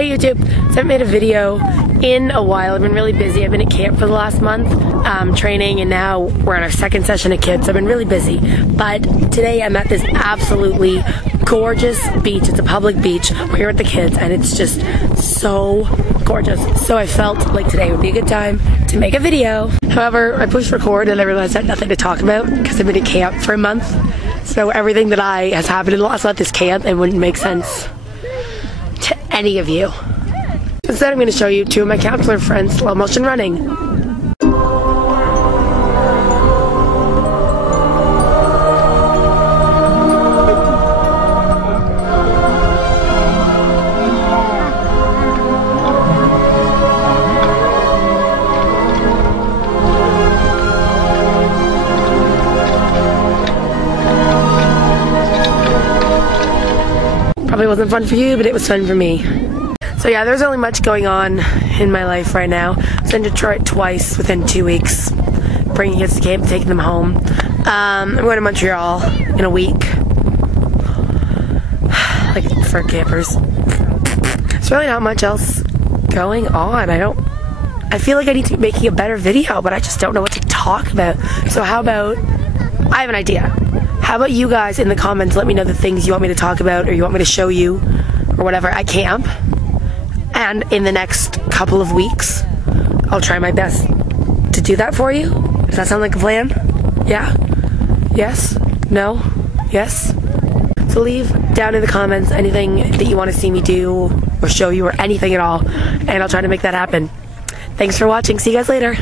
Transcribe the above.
Hey YouTube, so I haven't made a video in a while. I've been really busy. I've been at camp for the last month, training, and now we're on our second session of kids, so I've been really busy. But today I'm at this absolutely gorgeous beach. It's a public beach. We're here with the kids, and it's just so gorgeous. So I felt like today would be a good time to make a video. However, I pushed record and I realized I had nothing to talk about because I've been at camp for a month. So everything that has happened in the last month is camp and wouldn't make sense to any of you. Instead, I'm going to show you two of my counselor friends slow motion running. Probably wasn't fun for you, but it was fun for me. So yeah, there's only much going on in my life right now. I was in Detroit twice within 2 weeks, bringing kids to camp, taking them home. I'm going to Montreal in a week, like for campers. There's really not much else going on. I feel like I need to be making a better video, but I just don't know what to talk about. So how about, I have an idea. How about you guys in the comments let me know the things you want me to talk about or you want me to show you or whatever at camp. And in the next couple of weeks, I'll try my best to do that for you. Does that sound like a plan? Yeah? Yes? No? Yes? So leave down in the comments anything that you want to see me do or show you or anything at all, and I'll try to make that happen. Thanks for watching. See you guys later.